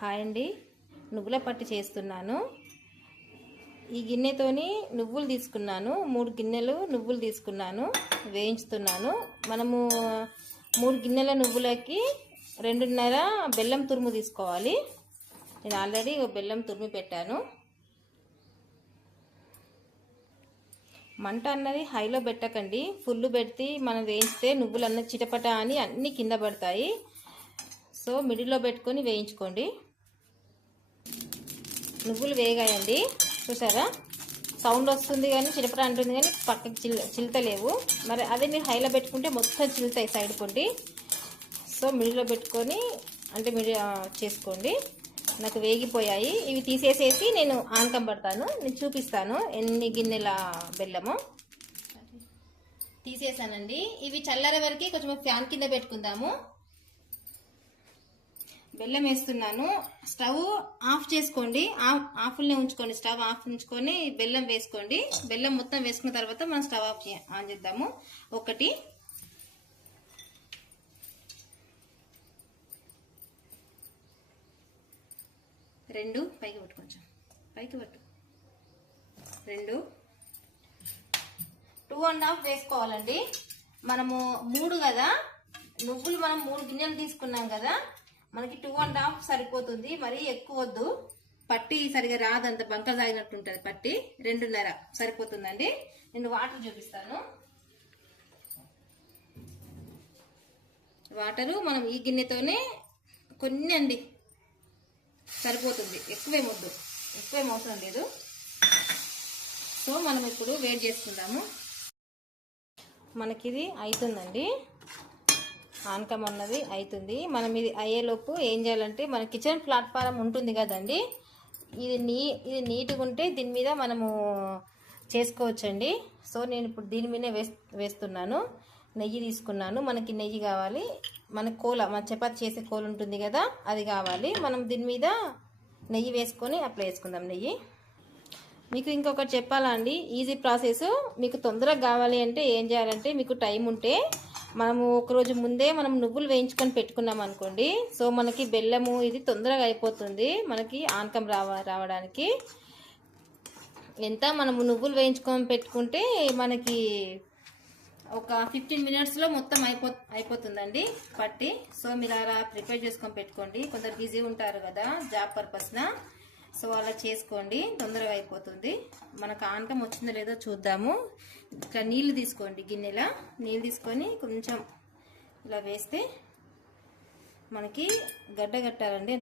Hi అండి, నువ్వుల పట్టు చేస్తున్నాను. ఈ గిన్నెతోని నువ్వులు తీసుకున్నాను. 3 గిన్నెలు నువ్వులు తీసుకున్నాను, వేయించుతున్నాను. మనము 3 గిన్నెల నువ్వులకి 2.5 బెల్లం తురుము తీసుకోవాలి. నేను ఆల్రెడీ బెల్లం తురిమి పెట్టాను. మంట అన్నది హైలో పెట్టకండి, ఫుల్ పెడితే మనం వేయిస్తే నువ్వులు అన్నది చిటపట అని అన్నీ కింద పడతాయి. సో మిడిల్లో పెట్టుకొని వేయించుకోండి. నువ్వులు వేగాయండి, చూసారా? సౌండ్ వస్తుంది కానీ చిటపట అంటుంది కానీ పక్కకి చిల్తలేవు. మరి అదే మీరు హైలో పెట్టుకుంటే మొత్తం చిల్తాయి సైడ్ పొంటి. సో మిడిల్లో పెట్టుకొని అంటే చేసుకోండి. నాకు వేగిపోయాయి. ఇవి తీసేసేసి నేను ఆనకం పడతాను. నేను చూపిస్తాను ఎన్ని గిన్నెల బెల్లము తీసేసానండి. ఇవి చల్లారే వరకు కొంచెం ఫ్యాన్ కింద పెట్టుకుందాము. బెల్లం వేస్తున్నాను. స్టవ్ ఆఫ్ చేసుకోండి, ఆఫ్లోనే ఉంచుకోండి. స్టవ్ ఆఫ్ ఉంచుకొని బెల్లం వేసుకోండి. బెల్లం మొత్తం వేసుకున్న తర్వాత మనం స్టవ్ ఆన్ చేద్దాము. 1 2 పైకి పట్టు, కొంచెం పైకి పట్టు. 2 2.5 వేసుకోవాలండి. మనము 3 కదా నువ్వులు, మనం 3 గిన్నెలు తీసుకున్నాం కదా, మనకి 2.5 సరిపోతుంది. మరీ ఎక్కువ వద్దు, పట్టి సరిగా రాదంత, బంక సాగినట్టు ఉంటుంది పట్టి. 2.5 సరిపోతుందండి. నేను వాటర్ చూపిస్తాను. వాటరు మనం ఈ గిన్నెతోనే కొన్ని అండి సరిపోతుంది, ఎక్కువేం అవసరం లేదు. సో మనం ఇప్పుడు వేడి చేసుకుందాము. మనకిది అవుతుందండి, ఆనకం అన్నది అవుతుంది. మనం ఇది అయ్యేలోపు ఏం చేయాలంటే, మన కిచెన్ ప్లాట్ఫారం ఉంటుంది కదండి, ఇది నీట్గా ఉంటే దీని మీద మనము చేసుకోవచ్చండి. సో నేను ఇప్పుడు దీని మీదే వేస్తున్నాను. నెయ్యి తీసుకున్నాను. మనకి నెయ్యి కావాలి, మన చపాతి చేసే కోల ఉంటుంది కదా, అది కావాలి. మనం దీని మీద నెయ్యి వేసుకొని అప్లై చేసుకుందాం. నెయ్యి మీకు ఇంకొకటి చెప్పాలా అండి, ఈజీ ప్రాసెస్. మీకు తొందరగా కావాలి అంటే ఏం చేయాలంటే, మీకు టైం ఉంటే మనము ఒకరోజు ముందే మనం నువ్వులు వేయించుకొని పెట్టుకున్నాం అనుకోండి, సో మనకి బెల్లము ఇది తొందరగా అయిపోతుంది. మనకి ఆనకం రావడానికి మనము నువ్వులు వేయించుకొని పెట్టుకుంటే మనకి ఒక 15 మినిట్స్లో మొత్తం అయిపోతుందండి పట్టి. సో మీరు అలా ప్రిపేర్ చేసుకొని పెట్టుకోండి. కొందరు బిజీ ఉంటారు కదా జాబ్ పర్పస్న, సో అలా చేసుకోండి, తొందరగా అయిపోతుంది. మనకు ఆనకం వచ్చిందో లేదో చూద్దాము. ఇట్లా నీళ్ళు తీసుకోండి, గిన్నెల నీళ్ళు తీసుకొని కొంచెం ఇలా వేస్తే మనకి గడ్డ కట్టాలండి.